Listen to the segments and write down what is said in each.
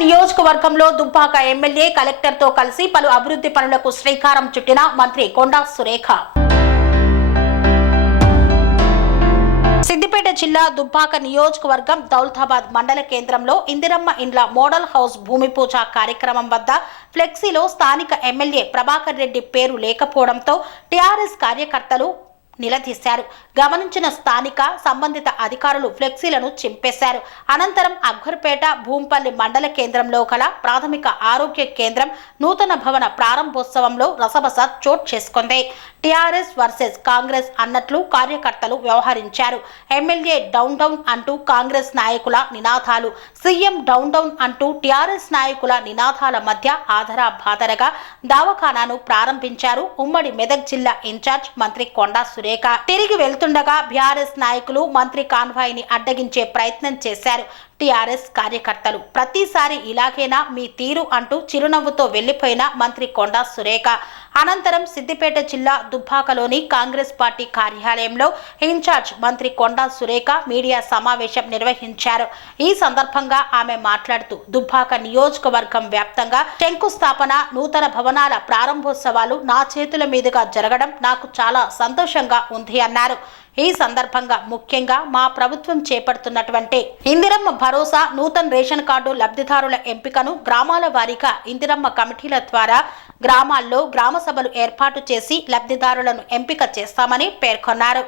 నియోజకవర్గంలో దుబ్బాక ఎమ్మెల్యే కలెక్టర్తో కలిసి పలు అభివృద్ధి పనులకు శ్రీకారం చుట్టిన మంత్రి కొండా సురేఖ. సిద్దిపేట జిల్లా దుబ్బాక నియోజకవర్గం దౌలతాబాద్ మండల కేంద్రంలో ఇందిరమ్మ ఇండ్ల మోడల్ హౌస్ భూమి పూజ కార్యక్రమం వద్ద ఫ్లెక్సీలో స్థానిక ఎమ్మెల్యే ప్రభాకర్ రెడ్డి పేరు లేకపోవడంతో టీఆర్ఎస్ కార్యకర్తలు నిలదీశారు. గమనించిన స్థానిక సంబంధిత అధికారులు ఫ్లెక్సీలను చింపేశారు. అనంతరం అక్బర్పేట భూంపల్లి మండల కేంద్రంలో గల ప్రాథమిక ఆరోగ్య కేంద్రం నూతన భవన ప్రారంభోత్సవంలో రసబస చోటు చేసుకుంది. టీఆర్ఎస్ వర్సెస్ కాంగ్రెస్ అన్నట్లు కార్యకర్తలు వ్యవహరించారు. ఎమ్మెల్యే డౌన్ డౌన్ అంటూ కాంగ్రెస్ నాయకుల నినాదాలు, సీఎం డౌన్ డౌన్ అంటూ టీఆర్ఎస్ నాయకుల నినాదాల మధ్య ఆధారబాధరగా దవాఖానాను ప్రారంభించారు ఉమ్మడి మెదక్ జిల్లా ఇన్ఛార్జ్ మంత్రి కొండా సురేఖ. తిరిగి వెళ్తుండగా బీఆర్ఎస్ నాయకులు మంత్రి కాన్వాయ్ ని అడ్డగించే ప్రయత్నం చేశారు. టీఆర్ఎస్ కార్యకర్తలు ప్రతిసారి ఇలాగేనా మీ తీరు అంటూ చిరునవ్వుతో వెళ్లిపోయిన మంత్రి కొండా సురేఖ. అనంతరం సిద్దిపేట జిల్లా దుబ్బాకలోని కాంగ్రెస్ పార్టీ కార్యాలయంలో ఇన్ఛార్జ్ మంత్రి కొండా సురేఖ మీడియా సమావేశం నిర్వహించారు. ఈ సందర్భంగా ఆమె మాట్లాడుతూ దుబ్బాక నియోజకవర్గం వ్యాప్తంగా శంకుస్థాపన, నూతన భవనాల ప్రారంభోత్సవాలు నా చేతుల మీదుగా జరగడం నాకు చాలా సంతోషంగా ఉంది అన్నారు. ఈ సందర్భంగా ముఖ్యంగా మా ప్రభుత్వం చేపడుతున్నటువంటి ఇందిరమ్మ భరోసా, నూతన రేషన్ కార్డు లబ్ధిదారుల ఎంపికను గ్రామాల వారీగా ఇందిరమ్మ కమిటీల ద్వారా గ్రామాల్లో గ్రామ సభలు ఏర్పాటు చేసి లబ్ధిదారులను ఎంపిక చేస్తామని పేర్కొన్నారు.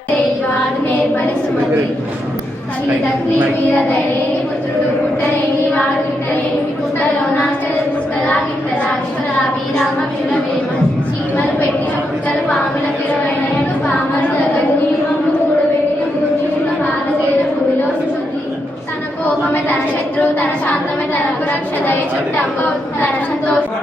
కోపమే తన శత్రువు, తన శాంతమే తనకు రక్ష, దయ చుట్టంబు తన సంతోషం.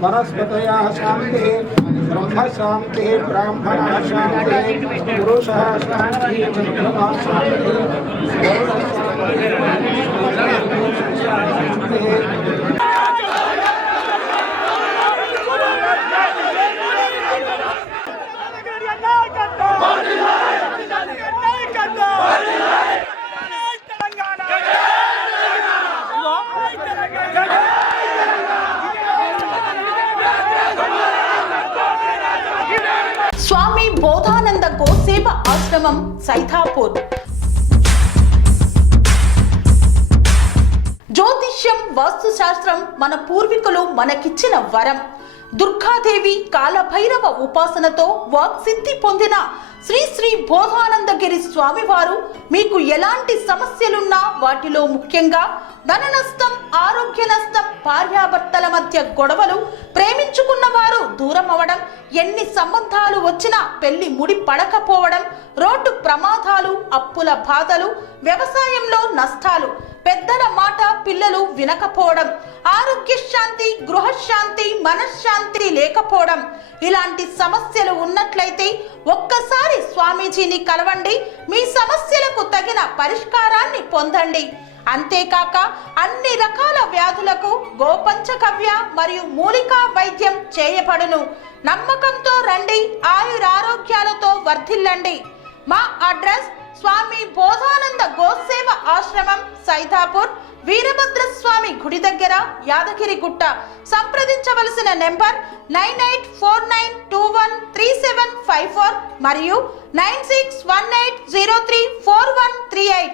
वनस्पतया शांति, ब्रह्म शांति, ब्राह्मण शांति, पुरुष शांति, चंद्रमा शांति, స్వామి బోధానంద గోసేవ ఆశ్రమం సైథాపూర్. జ్యోతిష్యం, వాస్తుశాస్త్రం మన పూర్వీకులు మనకిచ్చిన వరం. దుర్గాదేవి, కాలభైరవ ఉపాసనతో వాక్సిద్ధి పొందిన శ్రీ శ్రీ బోధానందగిరి స్వామివారు మీకు ఎలాంటి సమస్యలున్నా, వాటిలో ముఖ్యంగా ధన నష్టం, ఆరోగ్య నష్టం, భార్యాభర్తల మధ్య గొడవలు, ప్రేమించుకున్న వారు దూరం అవడం, ఎన్ని సంబంధాలు వచ్చినా పెళ్లి ముడి పడకపోవడం, రోడ్డు ప్రమాదాలు, అప్పుల బాధలు, వ్యవసాయంలో నష్టాలు, పెద్దల మాట పిల్లలు వినకపోవడం, ఆరోగ్య శాంతి, గృహశాంతి, మనశ్శాంతి లేకపోవడం, ఇలాంటి సమస్యలు ఉన్నట్లయితే ఒక్కసారి స్వామీజీని కలవండి. మీ సమస్యలకు తగిన పరిష్కారాన్ని పొందండి. అంతేకాక అన్ని రకాల వ్యాధులకు గోపంచకవ్య మరియు మూలికా వైద్యం చేయబడును. నమ్మకంతో రండి, ఆయురారోగ్యాలతో వర్ధిల్లండి. మా అడ్రస్ స్వామి బోధానంద గోసేవ ఆశ్రమం సైథాపూర్, వీరభద్రస్వామి గుడి దగ్గర, యాదగిరిగుట్ట. సంప్రదించవలసిన నెంబర్ 9849213754 మరియు 9618034138.